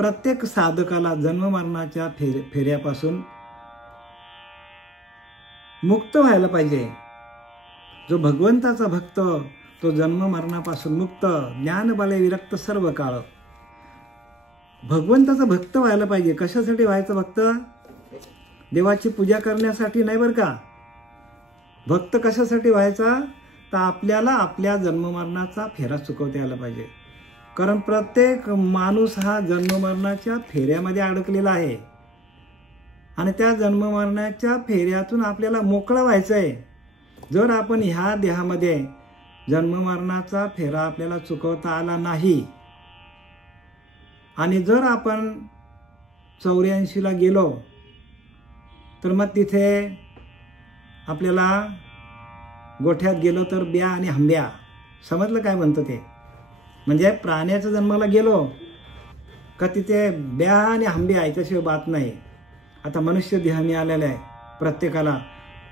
प्रत्येक साधकाला जन्म मरणाच्या फेऱ्यापासून मुक्त व्हायला पाहिजे. जो भगवंताचा भक्त तो जन्म मरणापासून मुक्त, ज्ञान बाले विरक्त सर्व काळ. भगवंताचा भक्त व्हायला पाहिजे. कशासाठी व्हायचं भक्त? देवाची पूजा करण्यासाठी नाही बरं का. भक्त कशासाठी व्हायचा? तर आपल्याला आपल्या जन्ममरणाचा फेरा चुकवता यायला पाहिजे. कारण प्रत्येक माणूस हा जन्ममरणाच्या फेऱ्यामध्ये अडकलेला आहे आणि त्या जन्ममरणाच्या फेऱ्यातून आपल्याला मोकळा व्हायचं आहे. जर आपण ह्या देहामध्ये जन्ममरणाचा फेरा आपल्याला चुकवता आला नाही आणि जर आपण 84ला गेलो तर मग तिथे आपल्याला गोठ्यात गेलो तर ब्या आणि हंब्या, समजलं काय म्हणतं ते? म्हणजे प्राण्याच्या जन्माला गेलो का तिथे ब्या आणि हंब्या याच्याशिवाय बात नाही. आता मनुष्य देह मिळालेला आहे प्रत्येकाला,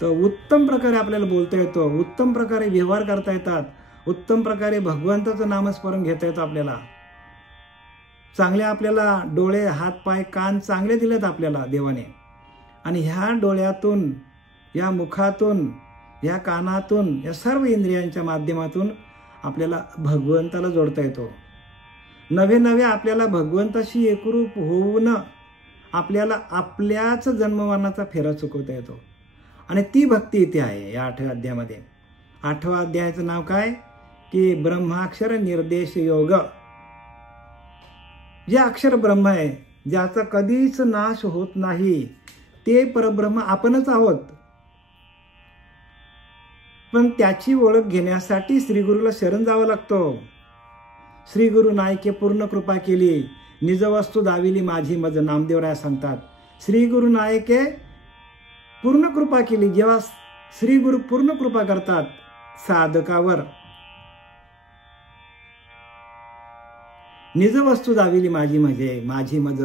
तर उत्तम प्रकारे आपल्याला बोलता येतो, उत्तम प्रकारे व्यवहार करता येतात, उत्तम प्रकारे भगवंताचं नामस्मरण घेता येतं आपल्याला. चांगले आपल्याला डोळे, हात, पाय, कान चांगले दिलेत आपल्याला देवाने. आणि ह्या डोळ्यातून, या मुखातून, या कानातून, या सर्व इंद्रियांच्या माध्यमातून आपल्याला भगवंताला जोडता येतो. नवे नवे आपल्याला भगवंताशी एकरूप होऊन आपल्याला आपल्याच जन्ममरणाचा फेरा चुकवता येतो. आणि ती भक्ती इथे आहे या 8व्या अध्यायामध्ये. 8व्या अध्यायाचं नाव काय? की ब्रह्माक्षर निर्देश योग. जे अक्षर ब्रह्म आहे, ज्याचा कधीच नाश होत नाही, ते परब्रह्म आपणच आहोत. पण त्याची ओळख घेण्यासाठी श्रीगुरूला शरण जावं लागतं. श्रीगुरु नायके पूर्ण कृपा केली, निज वस्तू दाविली माझी मज, नामदेवराय सांगतात. श्रीगुरु नायके पूर्ण कृपा केली. जेव्हा श्रीगुरु पूर्ण कृपा करतात साधकावर, निज वस्तू दाविली माझी मज,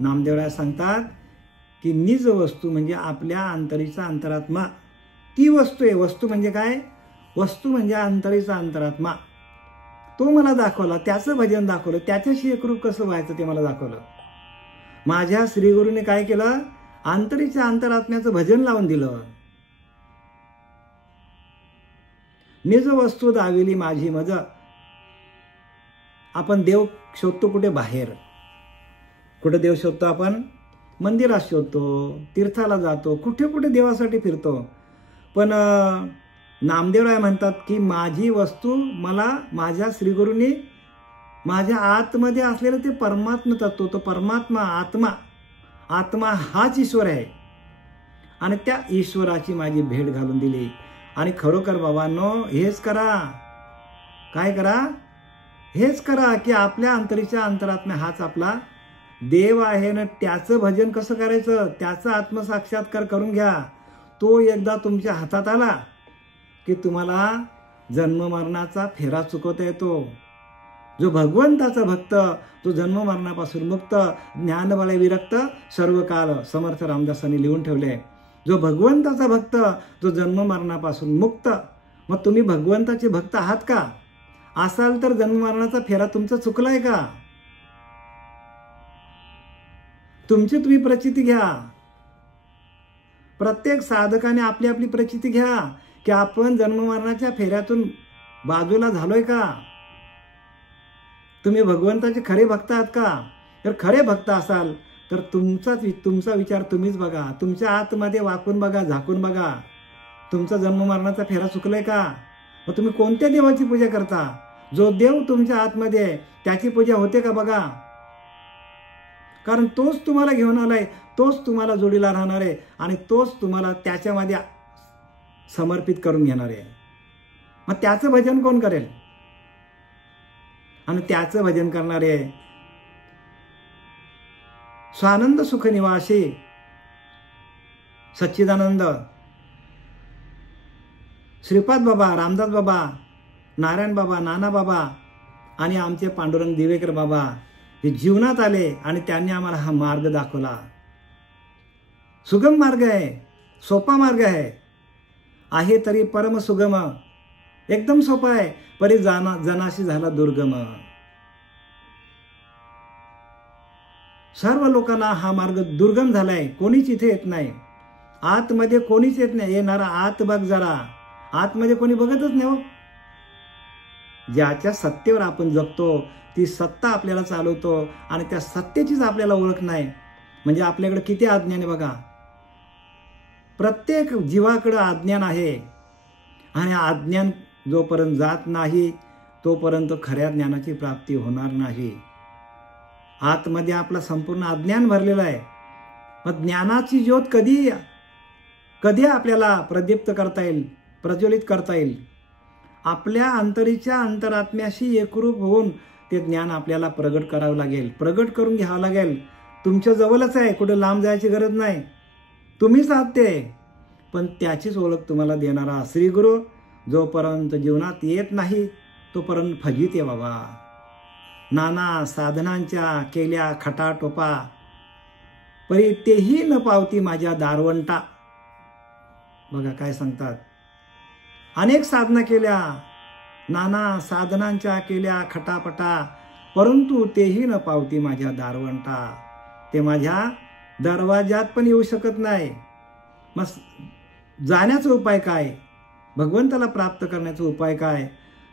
नामदेवराय सांगतात की निज वस्तू म्हणजे आपल्या अंतरीचा अंतरात्मा. ती वस्तू आहे. वस्तू म्हणजे काय? वस्तू म्हणजे अंतरीचा अंतरात्मा. तो मला दाखवला, त्याचं भजन दाखवलं, त्याच्याशी एकरूप कसं व्हायचं ते मला दाखवलं. माझ्या श्रीगुरूने काय केलं? अंतरीच्या अंतरात्म्याचं भजन लावून दिलं. निज वस्तू दाविली माझी मज. आपण देव शोधतो कुठे? बाहेर. कुठे देव शोधतो आपण? मंदिरात शोधतो, तीर्थाला जातो, कुठे कुठे देवासाठी फिरतो. पण नामदेवराय म्हणतात की माझी वस्तू मला माझ्या श्रीगुरूंनी माझ्या आतमध्ये असलेलं ते परमात्मा तत्व, तो परमात्मा आत्मा, आत्मा हाच ईश्वर आहे आणि त्या ईश्वराची माझी भेट घालून दिली. आणि खरोखर बाबांनो हेच करा. काय करा? हेच करा की आपल्या अंतरीच्या अंतरात्म्या हाच आपला देव आहे ना. त्याचं भजन कसं करायचं? त्याचा आत्मसाक्षात्कार करून घ्या. तो एकदा तुमच्या हातात आला की तुम्हाला जन्ममरणाचा फेरा चुकवता येतो. जो भगवंताचा भक्त तो जन्ममरणापासून मुक्त, ज्ञानबळे विरक्त सर्व काल, समर्थ रामदासांनी लिहून ठेवले. जो भगवंताचा भक्त जो जन्ममरणापासून मुक्त. मग तुम्ही भगवंताचे भक्त आहात का? असाल तर जन्ममरणाचा फेरा तुमचा चुकलाय का? तुमची तुम्ही प्रचिती घ्या. प्रत्येक साधकाने आपली आपली प्रचिती घ्या की आपण जन्ममरणाच्या फेऱ्यातून बाजूला झालोय का? तुम्ही भगवंताचे खरे भक्त आहात का? जर खरे भक्त असाल तर तुमचा विचार तुम्हीच बघा. तुमच्या आतमध्ये वाकून बघा, झाकून बघा. तुमचा जन्ममरणाचा फेरा चुकलाय का? मग तुम्ही कोणत्या देवाची पूजा करता? जो देव तुमच्या आतमध्ये आहे त्याची पूजा होते का बघा. कारण तोच तुम्हाला घेऊन आलाय, तोच तुम्हाला जोडीला राहणार आहे आणि तोच तुम्हाला त्याच्यामध्ये समर्पित करून घेणार आहे. मग त्याचं भजन कोण करेल? आणि त्याचं भजन करणारे स्वानंद सुख निवासी सच्चिदानंद श्रीपाद बाबा, रामदास बाबा, नारायण बाबा, नाना बाबा आणि आमचे पांडुरंग दिवेकर बाबा हे जीवनात आले आणि त्यांनी आम्हाला हा मार्ग दाखवला. सुगम मार्ग आहे, सोपा मार्ग आहे तरी परम सुगम. एकदम सोपा आहे, परी जनाशी झाला दुर्गम. सर्व लोकांना हा मार्ग दुर्गम झालाय, कोणीच इथे येत नाही, आतमध्ये कोणीच येत नाही. येणारा आत बघ जरा, आतमध्ये कोणी बघतच नाही हो. ज्याच्या सत्तेवर आपण जगतो ती सत्ता आपल्याला चालवतो आणि त्या सत्तेचीच आपल्याला ओळख नाही, म्हणजे आपल्याकडे किती अज्ञान आहे बघा. प्रत्येक जीवाकडे अज्ञान आहे आणि अज्ञान जोपर्यंत जात नाही तोपर्यंत खऱ्या ज्ञानाची प्राप्ती होणार नाही. आतमध्ये आपला संपूर्ण अज्ञान भरलेला आहे. मग ज्ञानाची ज्योत कधी आपल्याला प्रदीप्त करता येईल, प्रज्वलित करता येईल? आपल्या अंतरीच्या अंतरात्म्याशी एकरूप होऊन ते ज्ञान आपल्याला प्रगट करावं लागेल, प्रगट करून घ्यावं लागेल. तुमच्या जवळच आहे, कुठे लांब जायची गरज नाही, तुम्हीच आहात ते. पण त्याचीच ओळख तुम्हाला देणारा श्री गुरु जोपर्यंत जीवनात येत नाही तोपर्यंत फजित आहे बाबा. नाना साधनांच्या केल्या खटाटोपा परी तेही न पावती माझ्या दारवंटा. बघा काय सांगतात, अनेक साधना केल्या, नाना साधनांच्या केल्या खटापटा, परंतु तेही न पावती माझ्या दारवंटा. ते माझ्या दरवाजात पण येऊ शकत नाही. मग जाण्याचा उपाय काय, भगवंताला प्राप्त करण्याचा उपाय काय?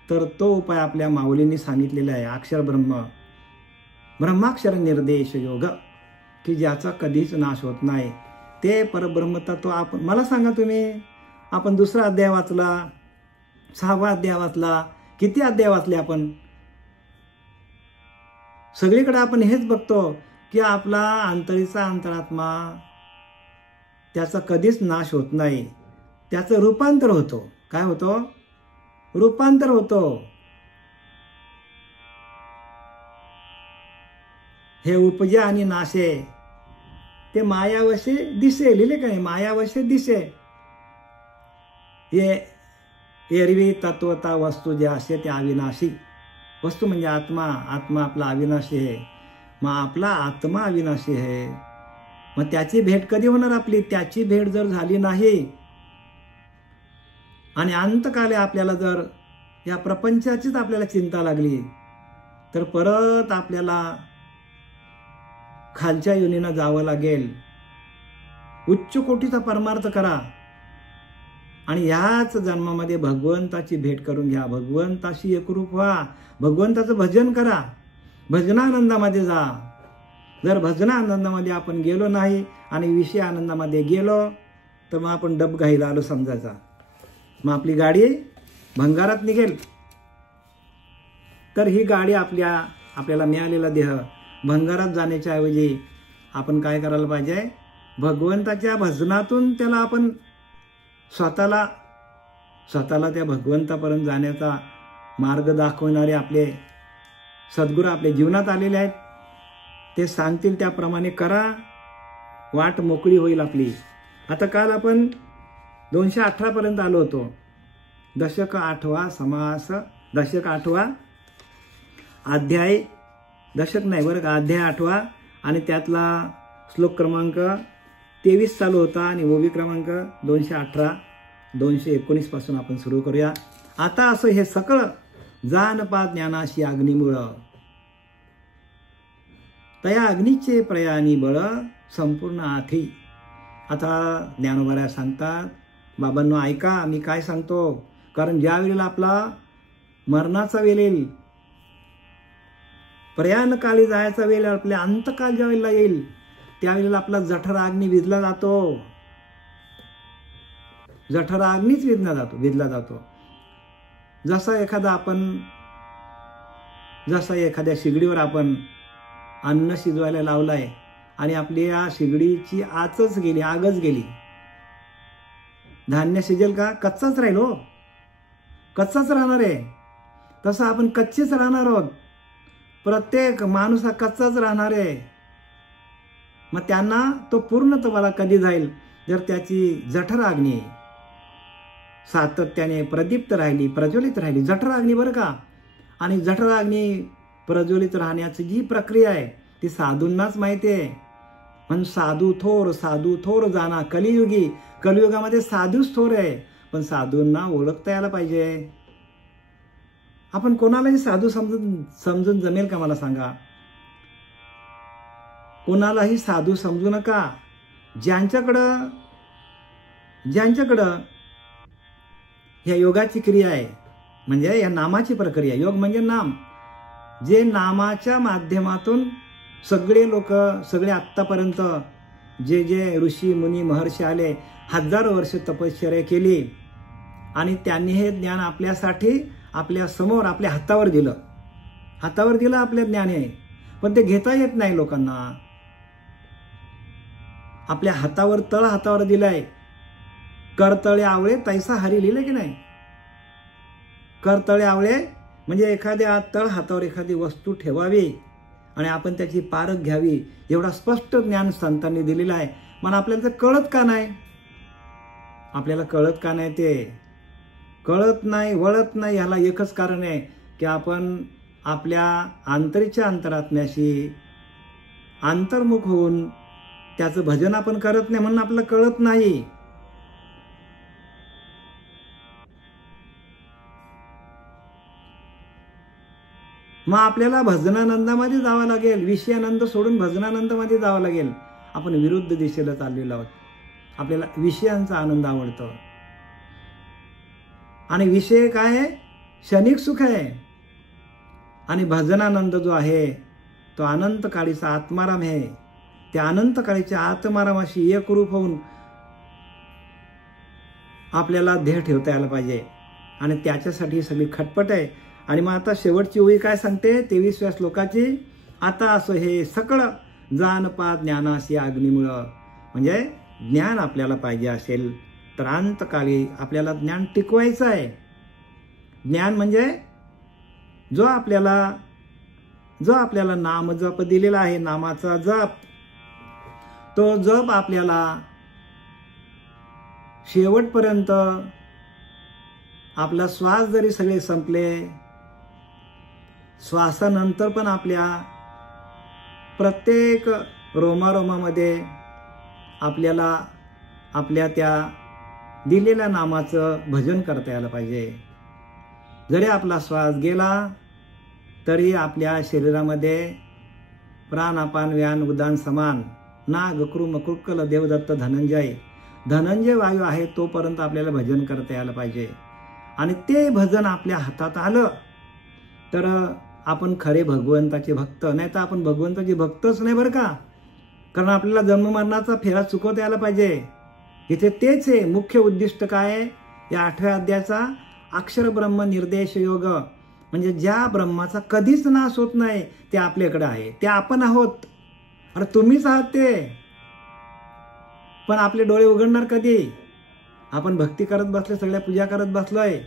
तर तो उपाय आपल्या माऊलींनी सांगितलेला आहे, अक्षर ब्रह्म, ब्रह्माक्षर निर्देश योग, की ज्याचा कधीच नाश होत नाही. ते परब्रह्मतत्व आपण, मला सांगा तुम्ही, आपण दुसरा अध्याय वाचला, 6वा अध्याय वाचला, किती अध्याय वाचले आपण? सगळीकडे आपण हेच बघतो की आपला अंतरीचा अंतरात्मा त्याचा कधीच नाश होत नाही, त्याचं रूपांतर होतो. काय होतो? रूपांतर होतो. हे उपजे आणि नाशे ते मायावशे दिसे, लिहिले का नाही? मायावशे दिसे. हे एरवी तत्वता वस्तू जे असते ते अविनाशी. वस्तू म्हणजे आत्मा, आत्मा आपला अविनाशी आहे. मग आपला आत्मा अविनाशी आहे. मग त्याची भेट कधी होणार आपली? त्याची भेट जर झाली नाही आणि अंतकाले आपल्याला जर या प्रपंचाचीच आपल्याला चिंता लागली तर परत आपल्याला खालच्या योनीनं जावं लागेल. उच्च कोटीचा परमार्थ करा आणि ह्याच जन्मामध्ये भगवंताची भेट करून घ्या, भगवंताशी एकरूप व्हा, भगवंताचं भजन करा, भजनानंदामध्ये जा. जर भजनानंदामध्ये आपण गेलो नाही आणि विषय आनंदामध्ये गेलो तर मग आपण डबघाईला आलो समजायचा. मग आपली गाडी भंगारात निघेल. तर ही गाडी आपल्याला मिळालेला देह भंगारात जाण्याच्या ऐवजी आपण काय करायला पाहिजे? भगवंताच्या भजनातून त्याला आपण स्वतःला त्या भगवंतापर्यंत जाण्याचा मार्ग दाखवणारे आपले सद्गुरू आपल्या जीवनात आलेले आहेत. ते सांगतील त्याप्रमाणे करा, वाट मोकळी होईल आपली. आता काल आपण 218 पर्यंत आलो होतो. दशक 8वा समास, दशक 8वा अध्याय, दशक नाही बरं का, अध्याय 8वा आणि त्यातला श्लोक क्रमांक 23 चालू होता आणि ओबी क्रमांक 218 219 पासून आपण सुरू करूया. आता असं हे सकळ जानपा ज्ञानाशी अग्निमुळं, तया अग्नीचे प्रयाणी बळ संपूर्ण आठी. आता ज्ञानोबा सांगतात, बाबांनो ऐका मी काय सांगतो, कारण ज्या वेळेला आपला मरणाचा वेळ येईल, प्रयाणकाळी जायचा वेळ, आपल्या अंतकाल ज्या वेळेला येईल त्यावेळेला आपला जठरा अग्नी विझला जातो. जठरा अग्नीच विझला जातो. जसा एखाद्या शिगडीवर आपण अन्न शिजवायला लावलाय आणि आपली या शिगडीची आगच गेली, धान्य शिजेल का? कच्चाच राहील हो, कच्चाच राहणार आहे. तसं आपण कच्चेच राहणार आहोत. प्रत्येक माणूस हा कच्चाच राहणार आहे. मग त्यांना तो पूर्णत्वाला कधी जाईल? जर त्याची जठराग्नी सातत्याने प्रदीप्त राहिली, प्रज्वलित राहिली. जठराग्नी बरं का. आणि जठराग्नी प्रज्वलित राहण्याची जी प्रक्रिया आहे ती साधूंनाच माहिती आहे. म्हणून साधू थोर जाना कलियुगी. कलियुगामध्ये साधूच थोर आहे, पण साधूंना ओळखता यायला पाहिजे. आपण कोणालाही साधू समजून जमेल का मला सांगा? कोणालाही साधू समजू नका. ज्यांच्याकडं ह्या योगाची क्रिया आहे, म्हणजे या नामाची प्रक्रिया, योग म्हणजे नाम, जे नामाच्या माध्यमातून सगळे लोक, सगळे आत्तापर्यंत जे जे ऋषी मुनी महर्षी आले, हजारो वर्ष तपश्चर्या केली आणि त्यांनी हे ज्ञान आपल्यासाठी आपल्या समोर आपल्या हातावर दिलं. हातावर दिलं आपले ज्ञान आहे, पण ते घेता येत नाही लोकांना. आपल्या हातावर, तळ हातावर दिलाय. करतळे आवळे तैसा हरी लिहिलं की नाही? करतळे आवळे म्हणजे एखाद्या तळ हातावर एखादी वस्तू ठेवावी आणि आपण त्याची पारख घ्यावी, एवढा स्पष्ट ज्ञान संतांनी दिलेलं आहे. पण आपल्याला ते कळत का नाही? आपल्याला कळत का नाही? ते कळत नाही, वळत नाही. ह्याला एकच कारण आहे की आपण आपल्या आंतरीच्या अंतरात्म्याशी अंतर्मुख होऊन त्याचं भजन आपण करत नाही, म्हणून आपल्याला कळत नाही. मग आपल्याला भजनानंदामध्ये जावं लागेल. विषयानंद सोडून भजनानंदामध्ये जावं लागेल. आपण विरुद्ध दिशेला चाललेलो आहोत. आपल्याला विषयांचा आनंद आवडतो आणि विषय काय आहे? क्षणिक सुख आहे. आणि भजनानंद जो आहे तो अनंत काळीचा आत्माराम आहे. त्या अनंत काळीच्या आत्मारामाशी एकरूप होऊन आपल्याला ध्येय ठेवता यायला पाहिजे आणि त्याच्यासाठी सगळी खटपट आहे. आणि मग आता शेवटची ओळी काय सांगते 23व्या श्लोकाची? आता असं हे सकळ जानपा ज्ञानासी अग्निमुळं, म्हणजे ज्ञान आपल्याला पाहिजे असेल तर अंतकाळी आपल्याला ज्ञान टिकवायचं आहे. ज्ञान म्हणजे जो आपल्याला नाम जप दिलेला आहे, नामाचा जप, तो जप आपल्याला शेवटपर्यंत, आपला श्वास जरी सगळे संपले, श्वासानंतर पण आपल्या प्रत्येक रोमारोमामध्ये आपल्याला आपल्या त्या दिलेल्या नामाचं भजन करता यायला पाहिजे. जरी आपला श्वास गेला तरी आपल्या शरीरामध्ये प्राण अपान व्यान उदान समान, नाग कृम कृक्कल देवदत्त धनंजय वायू आहे तोपर्यंत आपल्याला भजन करता यायला पाहिजे. आणि ते भजन आपल्या हातात आलं तर आपण खरे भगवंताचे भक्त. नाही तर आपण भगवंताचे भक्तच नाही बरं का. कारण आपल्याला जन्ममरणाचा फेरा चुकवता यायला पाहिजे. इथे तेच आहे मुख्य उद्दिष्ट. काय आहे या 8व्या अध्यायाचा? अक्षर ब्रह्म निर्देश योग, म्हणजे ज्या ब्रह्माचा कधीच नाश होत नाही ते आपल्याकडे आहे, ते आपण आहोत. अरे तुम्हीच आहात ते. पण आपले डोळे उघडणार कधी? आपण भक्ती करत बसले, सगळ्या पूजा करत बसलोय,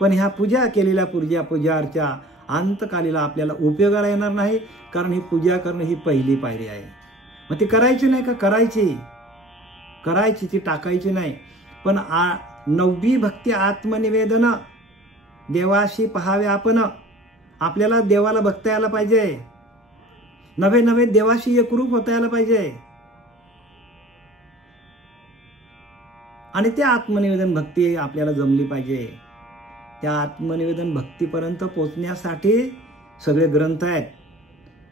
पण ह्या पूजा केलेल्या पूजा अर्चा अंतकालीला आपल्याला उपयोगाला येणार नाही. कारण ही पूजा करणं ही पहिली पायरी आहे. मग ती करायची नाही का? करायची, ती टाकायची नाही. पण 9वी भक्ती आत्मनिवेदन, देवाशी पहावे आपण. आपल्याला देवाला बघता यायला पाहिजे, नवे देवाशी एकरूप होता यायला पाहिजे. आणि त्या आत्मनिवेदन भक्ती आपल्याला जमली पाहिजे. त्या आत्मनिवेदन भक्तीपर्यंत पोचण्यासाठी सगळे ग्रंथ आहेत.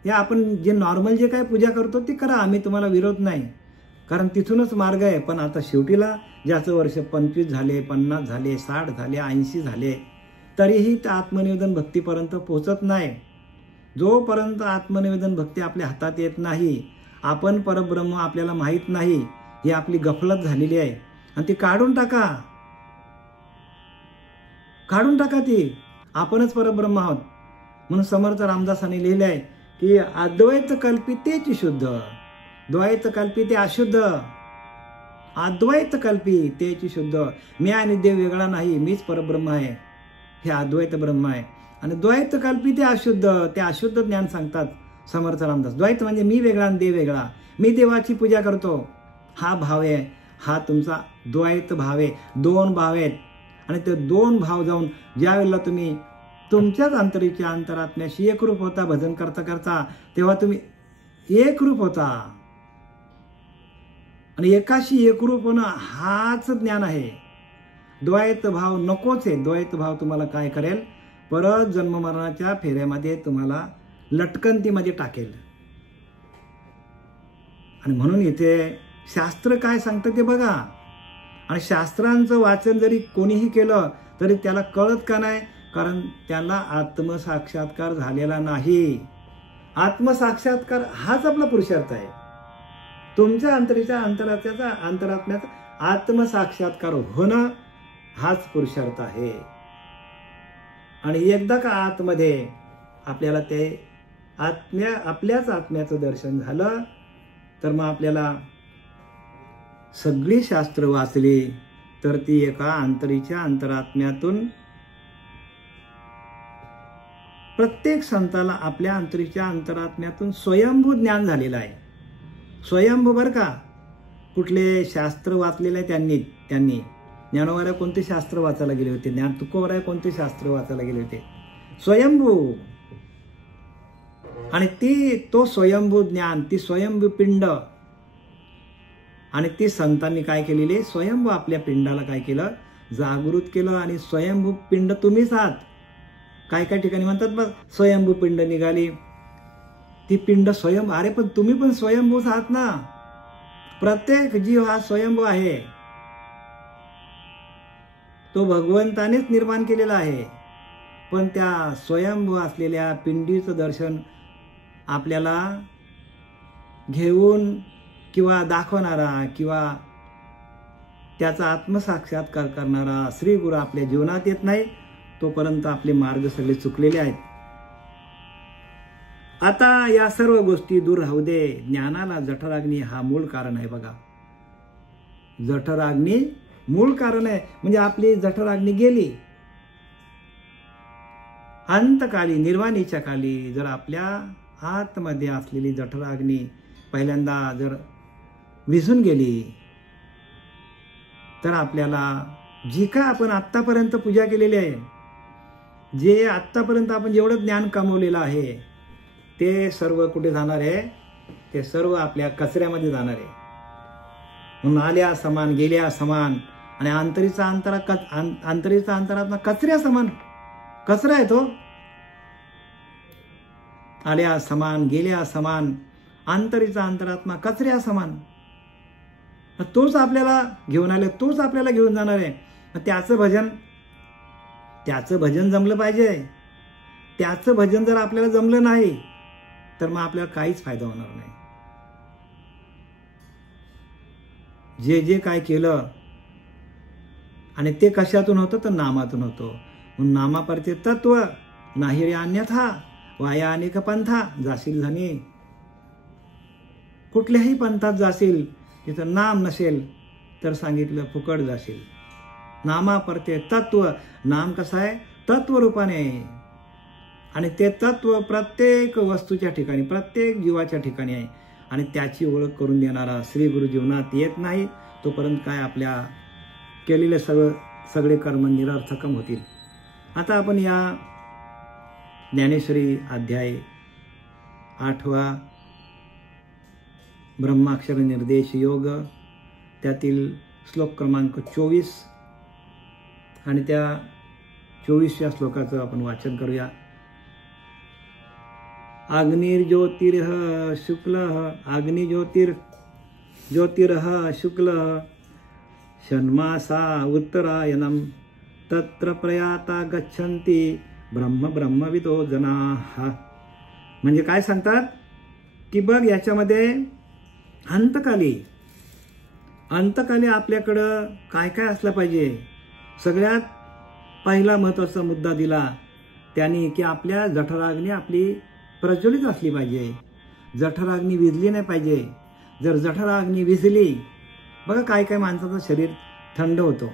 हे आपण जे नॉर्मल जे काय पूजा करतो ती करा, आम्ही तुम्हाला विरोध नाही, कारण तिथूनच मार्ग आहे. पण आता शेवटीला ज्याचं वर्ष 25 झाले, 50 झाले, 60 झाले, 80 झाले, तरीही त्या आत्मनिवेदन भक्तीपर्यंत पोचत नाही. जोपर्यंत आत्मनिवेदन भक्ती आपल्या हातात येत नाही, आपण परब्रह्म आपल्याला माहीत नाही, ही आपली गफलत झालेली आहे. आणि ती काढून टाका ती. आपणच परब्रह्म आहोत. म्हणून समर्थ रामदासांनी लिहिलंय की अद्वैत कल्पी तेच शुद्ध, द्वैत कल्पी ते अशुद्ध. अद्वैत कल्पी तेच शुद्ध. मी आणि देव वेगळा नाही, मीच परब्रह्म आहे, हे अद्वैत ब्रह्म आहे. आणि द्वैत कल्पी ते अशुद्ध, ते अशुद्ध ज्ञान सांगतात समर्थ रामदास. द्वैत म्हणजे मी वेगळा आणि देव वेगळा. मी देवाची पूजा करतो, हा भाव आहे, हा तुमचा द्वैत भाव आहे. 2 भाव आहेत. आणि ते 2 भाव जाऊन ज्या वेळेला तुम्ही तुमच्याच अंतरीच्या अंतरात्म्याशी एकरूप होता भजन करता करता, तेव्हा तुम्ही एकरूप होता. आणि एकाशी एकरूप होणं हाच ज्ञान आहे. द्वैत भाव नकोच आहे. द्वैत भाव तुम्हाला काय करेल? परत जन्ममरणाच्या फेऱ्यामध्ये तुम्हाला लटकंतीमध्ये टाकेल. आणि म्हणून इथे शास्त्र काय सांगतं ते बघा. आणि शास्त्रांचं वाचन जरी कोणीही केलं तरी त्याला कळत का नाही? कारण त्याला आत्मसाक्षात्कार झालेला नाही. आत्मसाक्षात्कार हाच आपला पुरुषार्थ आहे. तुमच्या अंतरात्म्याचा आत्मसाक्षात्कार होणं हाच पुरुषार्थ आहे. आणि एकदा का आतमध्ये आपल्याला ते आपल्याच आत्म्याचं दर्शन झालं तर मग आपल्याला सगळी शास्त्र वाचली तर ती एका अंतरात्म्यातून प्रत्येक संताला आपल्या अंतरात्म्यातून स्वयंभू ज्ञान झालेलं आहे. स्वयंभू बरं का. कुठले शास्त्र वाचलेले त्यांनी ज्ञानोबा कोणते शास्त्र वाचायला गेले होते, ज्ञान तुकोबराय कोणते शास्त्र वाचायला गेले होते? स्वयंभू. आणि तो स्वयंभू ज्ञान, ती स्वयंभू पिंड, आणि ती संतांनी काय केलेली? स्वयंभू आपल्या पिंडाला काय केलं? जागृत केलं. आणि स्वयंभू पिंड तुम्हीच आहात. काय काय ठिकाणी म्हणतात बघ, स्वयंभू पिंड निघाली. ती पिंड स्वयंभू. अरे पण तुम्ही पण स्वयंभूच आहात ना. प्रत्येक जीव हा स्वयंभू आहे. तो भगवंतानेच निर्माण केलेला आहे. पण त्या स्वयंभू असलेल्या पिंडीचं दर्शन आपल्याला घेऊन किंवा दाखवणारा किंवा त्याचा आत्मसाक्षात्कार करणारा श्री गुरु आपल्या जीवनात येत नाही तोपर्यंत आपले मार्ग सगळे चुकलेले आहेत. आता या सर्व गोष्टी दूर राहू दे. ज्ञानाला जठराग्नी हा मूळ कारण आहे बघा. जठराग्नी मूळ कारण आहे. म्हणजे आपली जठराग्नी गेली. अंतकाली निर्वाणीच्या काली जर आपल्या आतमध्ये असलेली जठराग्नी पहिल्यांदा जर विझून गेली तर आपल्याला जी काय आपण आत्तापर्यंत पूजा केलेली आहे, जे आत्तापर्यंत आपण जेवढं ज्ञान कमवलेलं आहे ते सर्व कुठे जाणार आहे? ते सर्व आपल्या कचऱ्यामध्ये जाणार आहे. म्हणून आल्या समान गेल्या समान. आणि अंतरीचा अंतरात्मा कचऱ्या समान. कचरा आहे तो. आल्या समान गेल्या समान. अंतरीचा अंतरात्मा कचऱ्या समान. तोच आपल्याला घेऊन आले, तोच आपल्याला घेऊन जाणार आहे. त्याचं भजन जमलं पाहिजे. त्याचं भजन जर आपल्याला जमलं नाही तर मग आपल्याला काहीच फायदा होणार नाही. जे जे काय केलं आणि ते कशातून होतं? तर नामातून होतं. म्हणून नामापरते तत्व नाही रे अन्यथा वाया अनेक पंथा. जाशील धनी कुठल्याही पंथात जाशील, तिथं नाम नसेल तर सांगितलं फुकट जाशील. नामापरते तत्व. नाम कसं आहे? तत्व रूपाने. आणि ते तत्व प्रत्येक वस्तूच्या ठिकाणी, प्रत्येक जीवाच्या ठिकाणी आहे. आणि त्याची ओळख करून देणारा श्री गुरु जीवनात येत नाही तोपर्यंत काय आपल्या केलेले सगळे कर्म निरर्थकम होतील. आता आपण या ज्ञानेश्वरी अध्याय 8 ब्रह्माक्षर निर्देश योग त्यातील श्लोक क्रमांक 24 आणि त्या 24व्या श्लोकाचं आपण वाचन करूया. अग्निर्ज्योतिर्ह शुक्लः अग्निज्योतिर्ज्योतिर्ह शुक्लः षण्मासा उत्तरायणं तत्र प्रयाता गच्छन्ति ब्रह्मविदो जनाः. म्हणजे काय सांगतात की बघ याच्यामध्ये अंतकाली आपल्याकडं काय काय असलं पाहिजे. सगळ्यात पहिला महत्त्वाचा मुद्दा दिला त्यांनी की आपल्या जठराग्नी आपली प्रज्वलित असली पाहिजे. जठराग्नी विझली नाही पाहिजे. जर जठराग्नी विझली, बघा काय काय माणसाचं शरीर थंड होतो,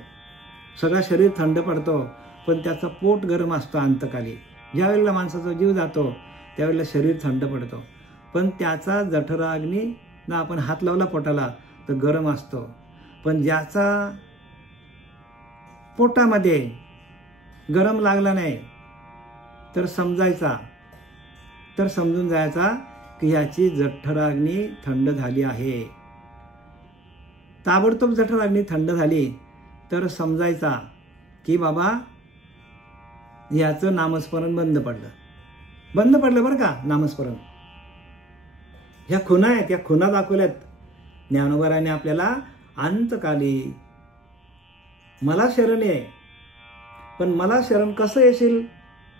सगळं शरीर थंड पडतो, पण त्याचं पोट गरम असतं अंतकाली. ज्यावेळेला माणसाचा जीव जातो त्यावेळेला शरीर थंड पडतो, पण त्याचा जठराग्नी ना आपण हात लावला पोटाला तर गरम असतो. पण ज्याचा पोटामध्ये गरम लागला नाही तर समजून जायचा की ह्याची जठराग्नी थंड झाली आहे. ताबडतोब जठराग्नी थंड झाली तर समजायचा की बाबा याचं नामस्मरण बंद पडलं बरं का. नामस्मरण ह्या खुणा आहेत, या खुणा दाखवल्यात ज्ञानोबाराने आपल्याला अंतकाली मला शरण ये, पण मला शरण कसं येशील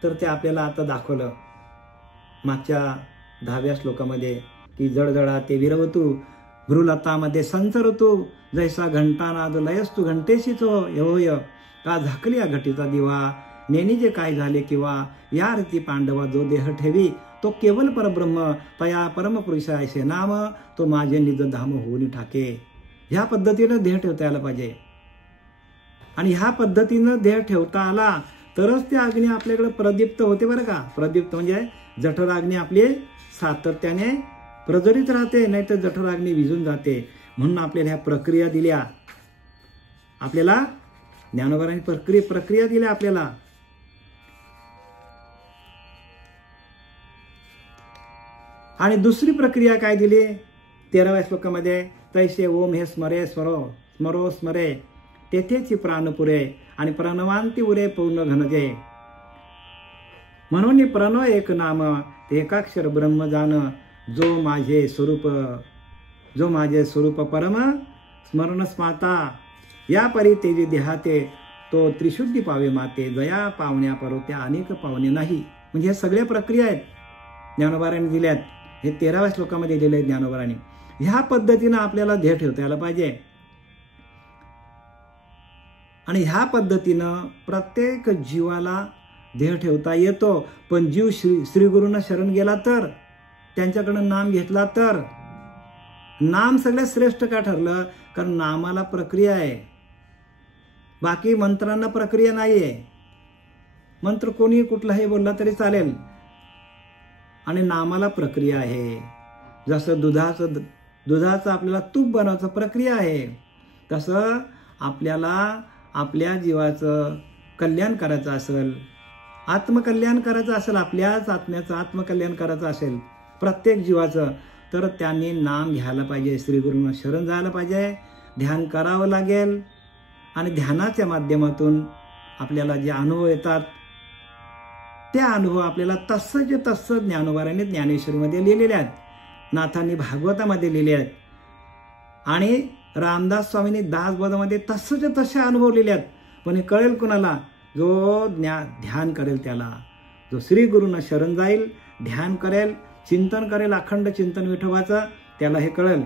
तर ते आपल्याला आता दाखवलं मागच्या 10व्या श्लोकामध्ये की जडजडा ते विरवतू भ्रुलतामध्ये संचरतू जैसा घंटानाद लयस्तू घंटेशीचो यहोय का झाकली या घटीचा दिवा नेनी जे काय झाले किंवा या रीती पांडवा जो देह ठेवी तो केवळ परब्रह्म तया परमपुरुषा ऐसे नाम तो माझे निज धाम होऊन ठाके. ह्या पद्धतीनं देह ठेवता यायला पाहिजे आणि ह्या पद्धतीनं देह ठेवता आला तरच ती अग्नी आपल्याकडे प्रदीप्त होते बरं का. प्रदीप्त म्हणजे जठराग्नी आपली सातत्याने प्रज्वलित राहते, नाही तर जठराग्नी विझून जाते. म्हणून आपल्याला ह्या प्रक्रिया दिल्या, आपल्याला ज्ञानोबारांनी प्रक्रिया दिल्या आपल्याला. आणि दुसरी प्रक्रिया काय दिली 13व्या श्लोकामध्ये तैसे ओम हे स्मरे स्मरो स्मरे तेथेची प्राणपुरे आणि प्रणवांती उरे पूर्ण घनजे. म्हणून प्रणव एक नाम एकाक्षर ब्रह्म जान जो माझे स्वरूप परम स्मरण स्माता या परी तेजे देहाते तो त्रिशुद्धी पावे माते जया पावण्या परोत्या अनेक पावणे नाही. म्हणजे हे सगळ्या प्रक्रिया आहेत ज्ञानोबारांनी दिल्यात. हे 13व्या श्लोकामध्ये दिले ज्ञानोबारांनी. ह्या पद्धतीनं आपल्याला ध्येय ठेवता यायला पाहिजे आणि ह्या पद्धतीनं प्रत्येक जीवाला ध्येय ठेवता येतो. पण जीव श्रीगुरूंना शरण गेला तर, त्यांच्याकडून नाम घेतला तर, नाम सगळ्यात श्रेष्ठ का ठरलं कारण नामाला प्रक्रिया आहे, बाकी मंत्रांना प्रक्रिया नाहीये. मंत्र कोणी कुठलाही बोलला तरी चालेल आणि नामाला प्रक्रिया आहे. जसं दुधाचं आपल्याला तूप बनवायचं प्रक्रिया आहे, तसं आपल्याला आपल्या जीवाचं कल्याण करायचं असेल, आत्मकल्याण करायचं असेल, आपल्याच आत्म्याचं आत्मकल्याण करायचं असेल प्रत्येक जीवाचं, तर त्यांनी नाम घ्यायला पाहिजे, श्रीगुरूंना शरण जायला पाहिजे, ध्यान करावं लागेल. आणि ध्यानाच्या माध्यमातून आपल्याला जे अनुभव येतात त्या अनुभव आपल्याला तसं ज्ञानोबारांनी ज्ञानेश्वरीमध्ये लिहिलेले आहेत, नाथांनी भागवतामध्ये लिहिले आहेत आणि रामदास स्वामींनी दासबोधामध्ये तसे अनुभव लिहिले आहेत. पण हे कळेल कुणाला? जो ध्यान करेल त्याला, जो श्री गुरूंना शरण जाईल, ध्यान करेल, चिंतन करेल, अखंड चिंतन विठोबाचं, त्याला हे कळेल.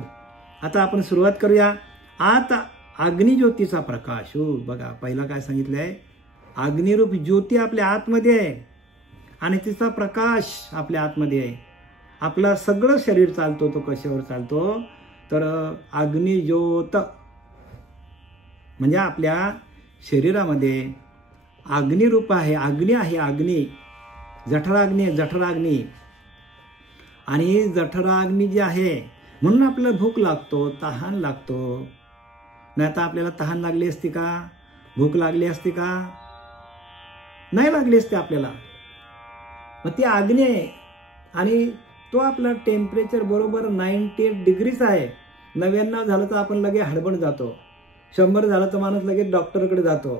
आता आपण सुरुवात करूया. आता अग्निज्योतीचा प्रकाश. हो बघा, पहिला काय सांगितलंय, अग्निरूप ज्योती आपल्या आतमध्ये आहे आणि तिचा प्रकाश आपल्या आतमध्ये आहे. आपलं सगळं शरीर चालतो तो कशावर चालतो तर अग्निज्योत, म्हणजे आपल्या शरीरामध्ये अग्निरूप आहे, अग्नी आहे, अग्नी जठराग्नी आहे, जठराग्नी. आणि जठराग्नी जी आहे म्हणून आपल्याला भूक लागतो, तहान लागतो. नाही तर आपल्याला तहान लागली असती का, भूक लागली असती का? नाही लागली असते आपल्याला. मग ती अग्नी आहे आणि तो आपला टेम्परेचर बरोबर 98 डिग्रीच आहे. 99 झालं तर आपण लगेच हडबड जातो, 100 झालं तर माणूस लगेच डॉक्टरकडे जातो.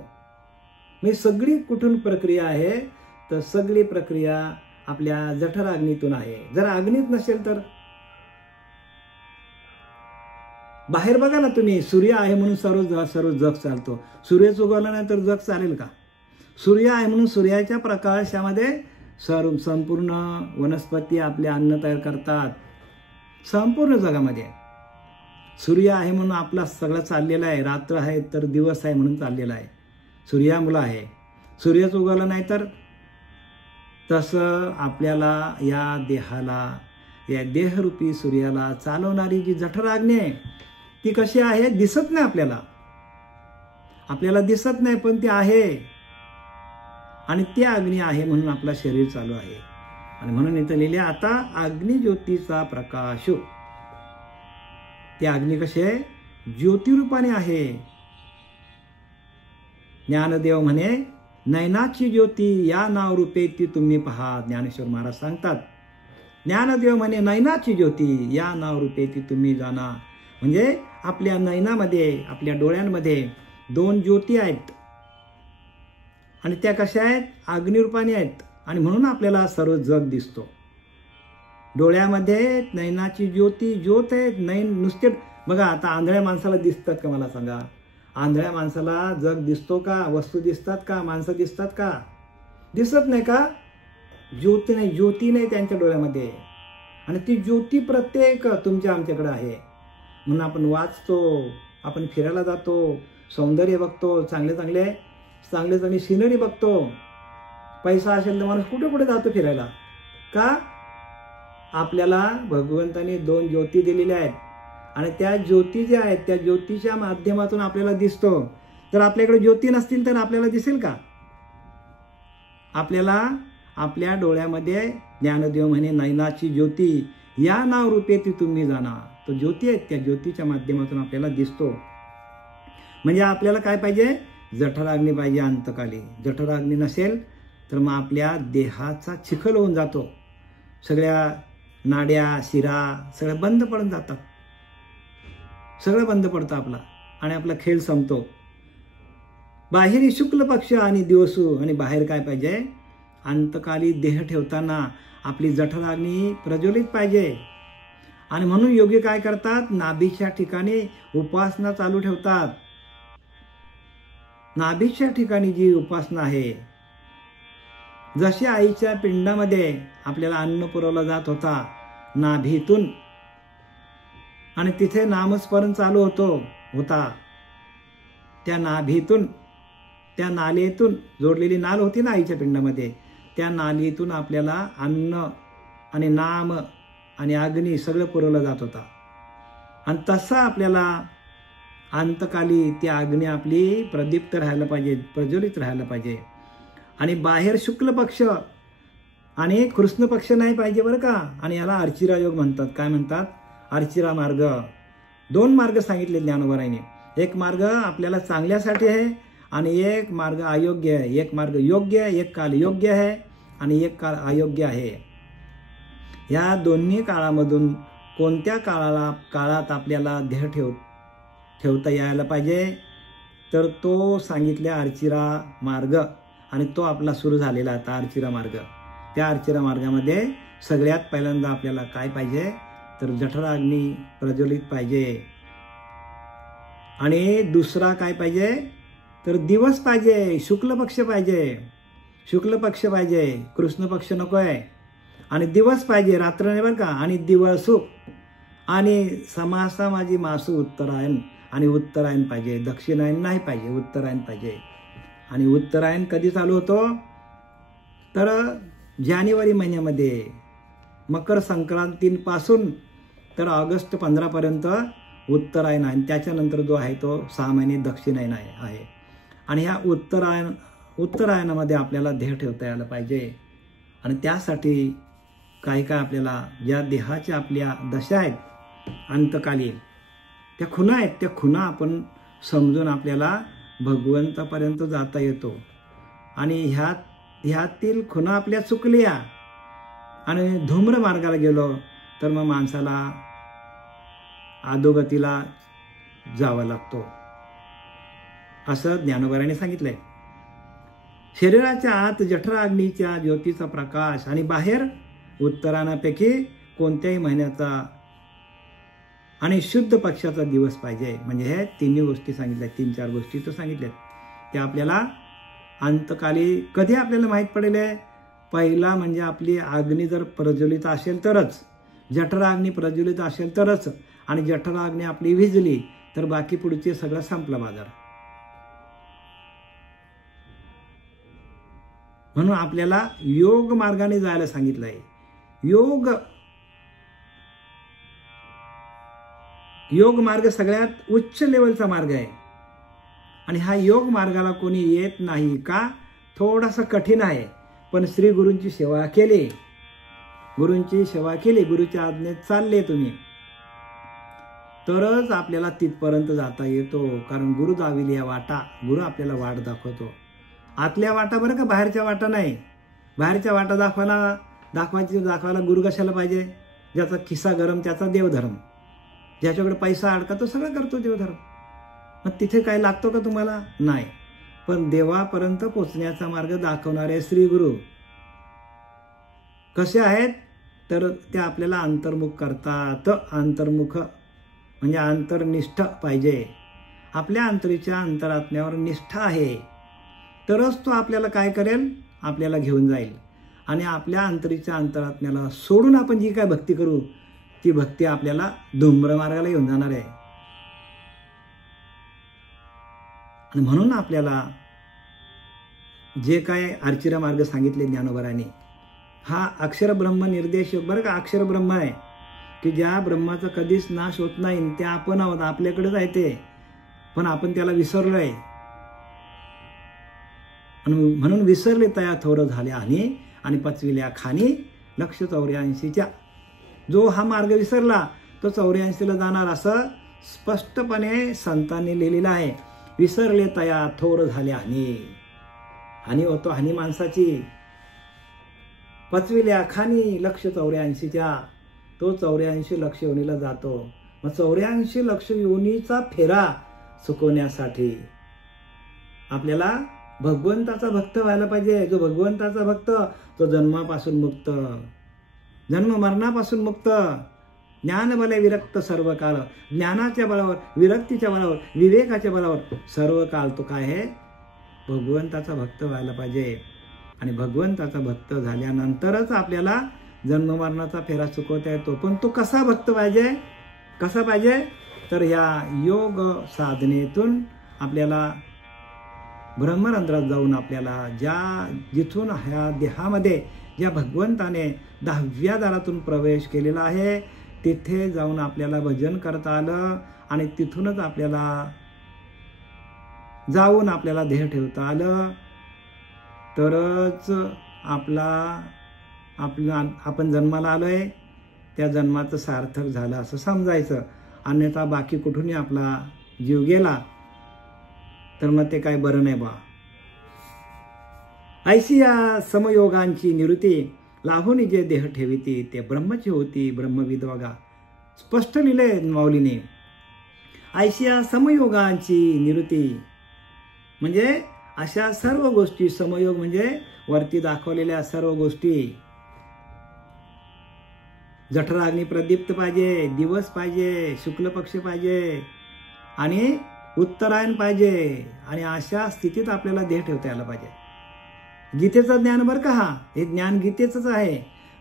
म्हणजे सगळी कुठून प्रक्रिया आहे तर सगळी प्रक्रिया आपल्या जठराग्नीतून आहे. जर अग्नीत नसेल तर बाहेर बघा ना तुम्ही, सूर्य आहे म्हणून सर्व जग चालतो. सूर्यच उगवला नाही तर जग चालेल का? सूर्य आहे म्हणून सूर्याच्या प्रकाशामध्ये संपूर्ण वनस्पती आपले अन्न तयार करतात. संपूर्ण जगामध्ये सूर्य आहे म्हणून आपला सगळं चाललेलं आहे. रात्र आहे तर दिवस आहे म्हणून चाललेला आहे. सूर्यामुळं आहे. सूर्यच उगवला नाही तर. तसं आपल्याला या देहाला, या देहरूपी सूर्याला चालवणारी जी जठराग्नी आहे ती कशी आहे? दिसत नाही आपल्याला, आपल्याला दिसत नाही पण ती आहे. आणि ती अग्नी आहे म्हणून आपलं शरीर चालू आहे. आणि म्हणून इथं लिहिले आता अग्निज्योतीचा प्रकाश. ती अग्नी कशी आहे? ज्योतिरूपाने आहे. ज्ञानदेव म्हणे नयनाची ज्योती या नाव रूपे ती तुम्ही पहा. ज्ञानेश्वर महाराज सांगतात, ज्ञानदेव म्हणे नयनाची ज्योती या नाव रूपे ती तुम्ही जाणा. म्हणजे आपल्या नयनामध्ये, आपल्या डोळ्यांमध्ये 2 ज्योती आहेत आणि त्या कशा आहेत? अग्निरूपाने आहेत. आणि म्हणून आपल्याला सर्व जग दिसतो. डोळ्यामध्ये नयनाची ज्योती, ज्योत आहे. नयन नुसते बघा आता आंधळ्या माणसाला दिसतात का मला सांगा? आंधळ्या माणसाला जग दिसतो का? वस्तू दिसतात का? माणसं दिसतात का? दिसत नाही का? ज्योती नाही त्यांच्या डोळ्यामध्ये. आणि ती ज्योती प्रत्येक तुमच्या आमच्याकडे आहे. म्हणून आपण वाचतो, आपण फिरायला जातो, सौंदर्य बघतो, चांगले सिनरी बघतो. पैसा असेल तर माणूस कुठे कुठे जातो फिरायला. का? आपल्याला भगवंताने 2 ज्योती दिलेल्या आहेत आणि त्या ज्योती ज्या आहेत त्या ज्योतीच्या माध्यमातून आपल्याला दिसतो. जर आपल्याकडे ज्योती नसतील तर आपल्याला दिसेल का? आपल्याला आपल्या डोळ्यामध्ये ज्ञानदेव म्हणे नयनाची ज्योती या नाव रूपे ती तुम्ही जाणा. तो ज्योती आहे, त्या ज्योतीच्या माध्यमातून आपल्याला दिसतो. म्हणजे आपल्याला काय पाहिजे? जठराग्नी पाहिजे अंतकाली. जठराग्नी नसेल तर मग आपल्या देहाचा चिखल होऊन जातो. सगळ्या नाड्या शिरा सगळ्या बंद पडून जातात. सगळं बंद पडतं आपला आणि आपला खेळ संपतो. बाहेरी शुक्ल पक्ष आणि दिवसू. आणि बाहेर काय पाहिजे? अंतकाली देह ठेवताना आपली जठराग्नी प्रज्वलित पाहिजे. आणि म्हणून योगी काय करतात? नाभीच्या ठिकाणी उपासना चालू ठेवतात. नाभीच्या ठिकाणी जी उपासना आहे, जशी आईच्या पिंडामध्ये आपल्याला अन्न पुरवला जात होता नाभीतून आणि तिथे नामस्मरण चालू होता, त्या नाभीतून, त्या नालीतून जोडलेली नाल होती ना आईच्या पिंडामध्ये, त्या नालीतून आपल्याला अन्न आणि नाम आणि अग्नी सगळं पुरवलं जात होता. आणि तसा आपल्याला अंतकाली ती अग्नी आपली प्रदीप्त राहायला पाहिजे, प्रज्वलित राहायला पाहिजे. आणि बाहेर शुक्ल पक्ष आणि कृष्ण पक्ष नाही पाहिजे बरं का. आणि याला अर्चिरा योग म्हणतात. काय म्हणतात? अर्चिरा मार्ग. 2 मार्ग सांगितले ज्ञानोबराने. एक मार्ग आपल्याला चांगल्यासाठी आहे आणि एक मार्ग अयोग्य आहे. एक मार्ग योग्य आहे, एक काल योग्य आहे आणि एक काळ अयोग्य आहे. या दोन्ही काळामधून कोणत्या काळात आपल्याला देह ठेवता यायला पाहिजे? तर तो सांगितल्या अर्चिरा मार्ग. आणि तो आपला सुरू झालेला आता अर्चिरा मार्ग. त्या अर्चिरा मार्गामध्ये सगळ्यात पहिल्यांदा आपल्याला काय पाहिजे? तर जठराग्नी प्रज्वलित पाहिजे. आणि दुसरा काय पाहिजे? तर दिवस पाहिजे, शुक्ल पक्ष पाहिजे. शुक्ल पक्ष पाहिजे, कृष्ण पक्ष नको आहे. आणि दिवस पाहिजे, रात्र नाही बरं का. आणि दिवसू आणि समासा माझी मासू उत्तरायण. आणि उत्तरायण पाहिजे, दक्षिणायन नाही पाहिजे, उत्तरायण पाहिजे. आणि उत्तरायण कधी चालू होतो? तर जानेवारी महिन्यामध्ये मकर संक्रांतीपासून तर ऑगस्ट 15 पर्यंत उत्तरायण आहे. त्याच्यानंतर जो आहे तो 6 महिने दक्षिणायन आहे. आणि ह्या उत्तरायणामध्ये आपल्याला देह ठेवता यायला पाहिजे. आणि त्यासाठी काय आपल्याला ज्या देहाच्या आपल्या दशा आहेत अंतकाली, त्या खुणा आहेत, त्या खुणा आपण समजून आपल्याला भगवंतापर्यंत जाता येतो. आणि ह्यातील खुणा आपल्या चुकल्या आणि धूम्र मार्गाला गेलो तर मग माणसाला अधोगतीला जावं लागतो, असं ज्ञानोबराने सांगितलंय. शरीराच्या आत जठराग्नीच्या ज्योतीचा प्रकाश आणि बाहेर उत्तरायणापैकी कोणत्याही महिन्याचा आणि शुद्ध पक्षाचा दिवस पाहिजे. म्हणजे हे 3 गोष्टी सांगितल्या, 3-4 गोष्टी तर सांगितल्यात. त्या आपल्याला अंतकाली कधी आपल्याला माहीत पडेल? पहिला म्हणजे आपली अग्नी जर प्रज्वलित असेल तरच, जठराग्नी प्रज्वलित असेल तरच. आणि जठराग्नी आपली विझली तर बाकी पुढचे सगळं संपला बाजार. म्हणून आपल्याला योग मार्गाने जायला सांगितलंय. योग मार्ग सगळ्यात उच्च लेवलचा मार्ग आहे. आणि हा योग मार्गाला कोणी येत नाही का? थोडासा कठीण आहे. पण श्री गुरूंची सेवा केली, गुरुच्या आज्ञेत चालले तुम्ही, तरच आपल्याला तिथपर्यंत जाता येतो. कारण गुरु दाविली या वाटा, गुरु आपल्याला वाट दाखवतो. आतल्या वाटा बरं का, बाहेरच्या वाटा नाही. बाहेरच्या वाटा दाखवायला गुरु कशाला पाहिजे? ज्याचा खिसा गरम त्याचा देवधर्म, ज्याच्याकडे पैसा अडका तो सगळं करतो देवधर्म. मग तिथे काय लागतो का तुम्हाला? नाही. पण देवापर्यंत पोचण्याचा मार्ग दाखवणारे श्री गुरु कसे आहेत? तर ते आपल्याला अंतर्मुख करतात. अंतर्मुख म्हणजे अंतर्निष्ठ पाहिजे. आपल्या अंतरीच्या अंतरात्म्यावर निष्ठा आहे तरच तो आपल्याला काय करेल, आपल्याला घेऊन जाईल. आणि आपल्या अंतरीच्या अंतरात्म्याला सोडून आपण जी काय भक्ती करू ती भक्ती आपल्याला धूम्रमार्गाला घेऊन जाणार आहे. आणि म्हणून आपल्याला जे काय अर्चिरा मार्ग सांगितले ज्ञानोबरांनी, हा अक्षर ब्रह्म निर्देश योग बरं का, अक्षर ब्रह्म आहे की ज्या ब्रह्माचा कधीच नाश होत नाही. ते आपण आहोत, आपल्याकडेच आहे ते, पण आपण त्याला विसरलोय. म्हणून विसरले तया थोर झाले आणि पचविल्या खाणी लक्ष 84च्या. जो हा मार्ग विसरला तो 84ला जाणार असं स्पष्टपणे संतांनी लिहिलेलं आहे. विसरले तया थोर झाले हानी होतो हानी माणसाची. पचविल्या खाणी लक्ष 84च्या. तो 84 लक्ष योनीला जातो. मग 84 लक्ष योनीचा फेरा चुकवण्यासाठी आपल्याला भगवंताचा भक्त व्हायला पाहिजे. जो भगवंताचा भक्त तो जन्मापासून मुक्त, जन्म मरणापासून मुक्त, ज्ञानबले विरक्त सर्व काळ. ज्ञानाच्या बळावर, विरक्तीच्या बळावर, विवेकाच्या बळावर सर्व काळ तो काय आहे, भगवंताचा भक्त व्हायला पाहिजे. आणि भगवंताचा भक्त झाल्यानंतरच आपल्याला जन्ममरणाचा फेरा चुकवता येतो. पण तो कसा भक्त पाहिजे, कसा पाहिजे, तर ह्या योग साधनेतून आपल्याला ब्रह्मरंध्रात जाऊन आपल्याला जिथून ह्या देहामध्ये ज्या भगवंताने 10व्या दारातून प्रवेश केलेला आहे तिथे जाऊन आपल्याला भजन करता आलं. आणि तिथूनच आपल्याला जाऊन आपल्याला देह ठेवता आलं तरच आपण जन्माला आलोय, त्या जन्माचं सार्थक झालं असं समजायचं. अन्यथा बाकी कुठूनही आपला जीव गेला तर मग ते काय बरं नाही बा. ऐशी या समयोगांची निवृत्ती लाभून जे देह ठेविती ते ब्रह्मची होती ब्रह्मविद बघा. स्पष्ट लिहिले माऊलीने. ऐशी या समयोगांची निवृत्ती म्हणजे अशा सर्व गोष्टी, समयोग म्हणजे वरती दाखवलेल्या सर्व गोष्टी. जठराग्नी प्रदीप्त पाहिजे, दिवस पाहिजे, शुक्ल पक्ष पाहिजे आणि उत्तरायण पाहिजे. आणि अशा स्थितीत आपल्याला देह ठेवता यायला पाहिजे. गीतेचं ज्ञान बरं का, हे ज्ञान गीतेचंच आहे.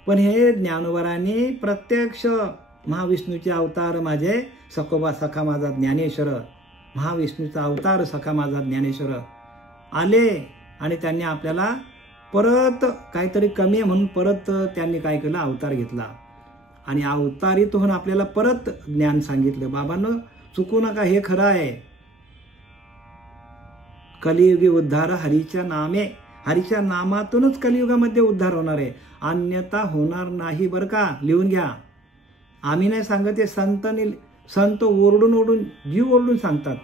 पण हे ज्ञानोबरांनी प्रत्यक्ष महाविष्णूचे अवतार माझे सखोबा सखा माझा ज्ञानेश्वर, महाविष्णूचा अवतार सखा माझा ज्ञानेश्वर आले आणि त्यांनी आपल्याला परत काहीतरी कमी आहे म्हणून परत त्यांनी काय केलं, अवतार घेतला. आणि अवतारीतून आपल्याला परत ज्ञान सांगितलं. बाबांनो चुकू नका, हे खरं आहे. कलियुगी उद्धार हरीच्या नामे, हरीच्या नामातूनच कलियुगामध्ये उद्धार होणार आहे, अन्यथा होणार नाही बरं का. लिहून घ्या. आम्ही नाही सांगत, हे संत ओरडून जीव ओरडून सांगतात,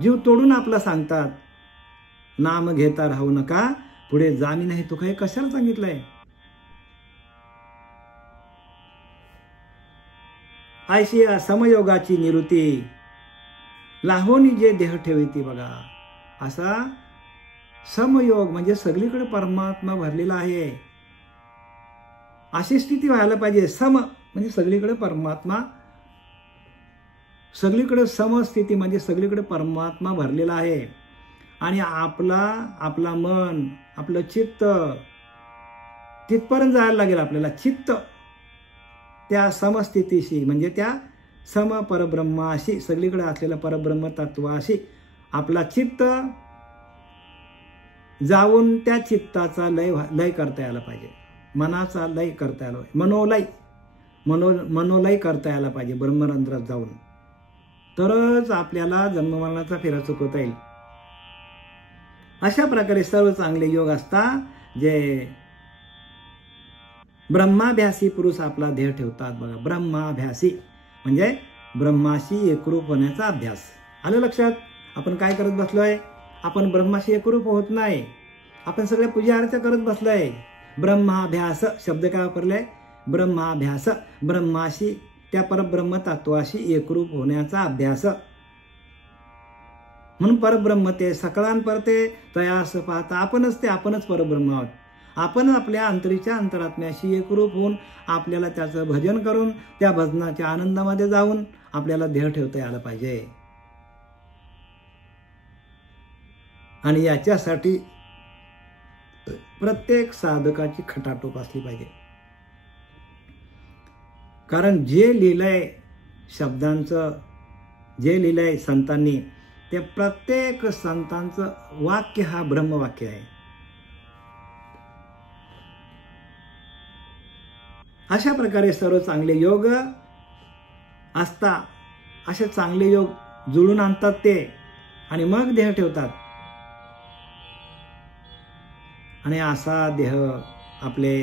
जीव तोडून आपला सांगतात. नाम घेता राहू नका, पुढे जामी नाही. तो काही कशाला सांगितलंय. ऐशी समयोगाची निवृत्ती लाहोनी जे देह ठेविती बघा. असा समयोग म्हणजे सगळीकडे परमात्मा भरलेला आहे अशी स्थिती व्हायला पाहिजे. सम म्हणजे सगळीकडे परमात्मा, सगळीकडे समस्थिती म्हणजे सगळीकडे परमात्मा भरलेला आहे. आणि आपला मन, आपलं चित्त तिथपर्यंत जायला लागेल आपल्याला. चित्त त्या समस्थितीशी म्हणजे त्या सम परब्रह्माशी, सगळीकडे असलेल्या परब्रह्म तत्वाशी आपला चित्त जाऊन त्या चित्ताचा लय करता यायला पाहिजे. मनाचा लय करता यायला पाहिजे. मनोलय करता यायला पाहिजे ब्रह्मरंध्रात जाऊन. तरच आपल्याला जन्ममरणाचा फेरा चुकवता येईल. अशा प्रकारे सर्व चांगले योग असतात जे ब्रह्माभ्यासी पुरुष आपला देह ठेवतात बघा. ब्रह्माभ्यासी म्हणजे ब्रह्माशी एकरूप होण्याचा अभ्यास. आलं लक्षात. आपण काय करत बसलोय, आपण ब्रह्माशी एकरूप होत नाही, आपण सगळ्या पूजा अर्चा करत बसलोय. ब्रह्माभ्यास शब्द काय वापरलाय, ब्रह्माभ्यास, ब्रह्माशी त्या परब्रह्म तत्वाशी एकरूप होण्याचा अभ्यास. म्हणून परब्रह्म ते सकळांपरते तयास पाहता आपणच ते, आपणच परब्रह्म आहोत. आपण आपल्या अंतरीच्या अंतरात्म्याशी एकरूप होऊन आपल्याला त्याचं भजन करून त्या भजनाच्या आनंदामध्ये जाऊन आपल्याला देह ठेवता यायला पाहिजे. आणि याच्यासाठी प्रत्येक साधकाची खटाटोप असली पाहिजे. कारण जे लिहिलंय शब्दांचं, जे लिहिलंय संतांनी, ते प्रत्येक संतांचं वाक्य हा ब्रह्मवाक्य आहे. अशा प्रकारे सर्व चांगले योग असता, असे चांगले योग जुळून आणतात ते आणि मग देह ठेवतात. आणि असा देह आपले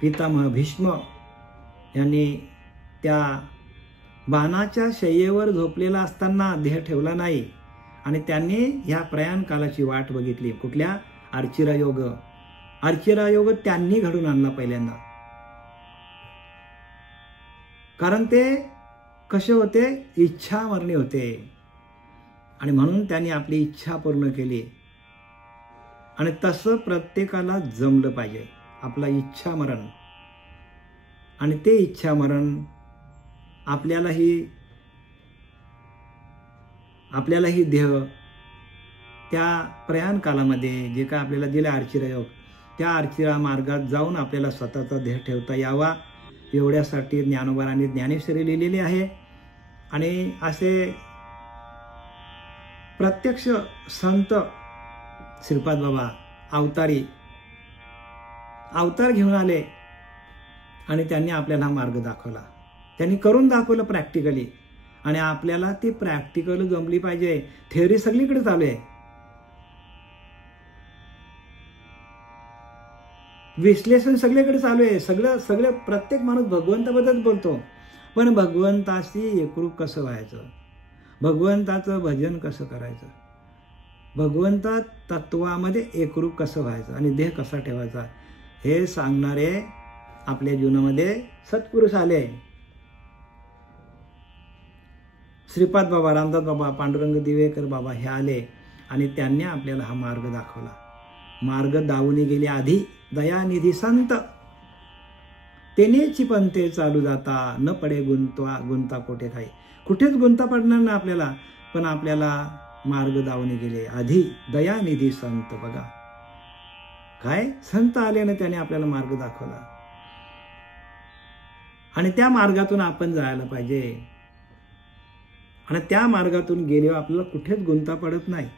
पितामह भीष्म यांनी त्या बाणाच्या शय्येवर झोपलेला असताना देह ठेवला नाही आणि त्यांनी ह्या प्रयाण कालाची वाट बघितली. कुठल्या? अर्चिरा योग. अर्चिरा योग त्यांनी घडून आणला पहिल्यांदा. कारण ते कसे होते? इच्छा मरणी होते आणि म्हणून त्यांनी आपली इच्छा पूर्ण केली. आणि तसं प्रत्येकाला जमलं पाहिजे, आपला इच्छा मरण. आणि ते इच्छा मरण आपल्यालाही देह त्या प्रयाण कालामध्ये जे काय आपल्याला दिलं अर्चिरा योग, त्या अर्चिरा मार्गात जाऊन आपल्याला स्वतःचा देह ठेवता यावा, एवढ्यासाठी ज्ञानोबारांनी ज्ञानेश्वरी लिहिलेली आहे. आणि असे प्रत्यक्ष संत श्रीपाद बाबा अवतार घेऊन आले आणि त्यांनी आपल्याला मार्ग दाखवला. त्यांनी करून दाखवलं प्रॅक्टिकली. आणि आपल्याला ती प्रॅक्टिकल जमली पाहिजे. थेअरी सगळीकडे चालू आहे, विश्लेषण सगळीकडे चालू आहे. सगळं प्रत्येक माणूस भगवंताबद्दल बोलतो, पण भगवंताशी एकरूप कसं व्हायचं, भगवंताचं भजन कसं करायचं, भगवंता तत्वामध्ये एकरूप कसं व्हायचं आणि देह कसा ठेवायचा, हे सांगणारे आपल्या जीवनामध्ये सत्पुरुष आले. श्रीपाद बाबा, रामदास बाबा, पांडुरंग दिवेकर बाबा हे आले आणि त्यांनी आपल्याला हा मार्ग दाखवला. मार्ग दावून गेले आधी दयानिधी संत, तेनेची पंथे चालू जाता, न पडे गुंता कोठे काही. कुठेच गुंता पडणार ना आपल्याला, पण आपल्याला मार्ग दावून गेले आधी दयानिधी संत. बघा काय संत आले ना, त्याने आपल्याला मार्ग दाखवला. आणि त्या मार्गातून आपण जायला पाहिजे. आणि त्या मार्गातून गेल्यावर आपल्याला कुठेच गुंता पडत नाही.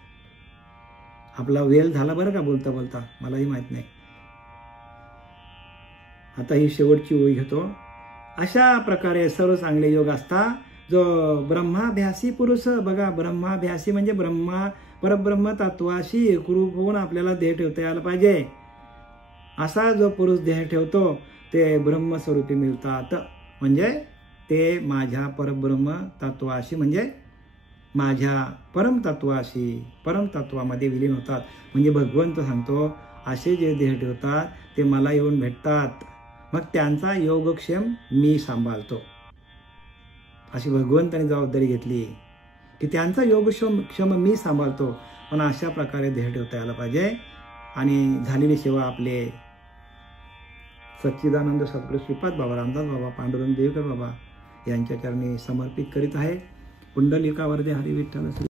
आपला वेळ झाला बरं का बोलता बोलता, मलाही माहित नाही. आता ही शेवटची ओळी घेतो. अशा प्रकारे सर्व चांगले योग असता जो ब्रह्माभ्यासी पुरुष, बघा ब्रह्माभ्यासी म्हणजे परब्रह्म तत्वाशी एकरूप होऊन आपल्याला देह ठेवता यायला पाहिजे. असा जो पुरुष देह ठेवतो ते ब्रह्मस्वरूपी मिळतात. म्हणजे ते माझ्या परब्रह्म तत्वाशी, म्हणजे माझ्या परमतत्वामध्ये विलीन होतात. म्हणजे भगवंत सांगतो असे जे देह ठेवतात ते मला येऊन भेटतात, मग त्यांचा योगक्षेम मी सांभाळतो. अशी भगवंताने जबाबदारी घेतली की त्यांचा योगक्षम मी सांभाळतो. पण अशा प्रकारे देह ठेवता यायला पाहिजे. आणि झालेली सेवा आपले सच्चिदानंद सद्गुरू श्रीपाद बाबा, रामदास बाबा, पांडुरंग देवेकर बाबा यांच्या चरणी समर्पित करीत आहे. पुंडलिकावरदे हरी विठ्ठल.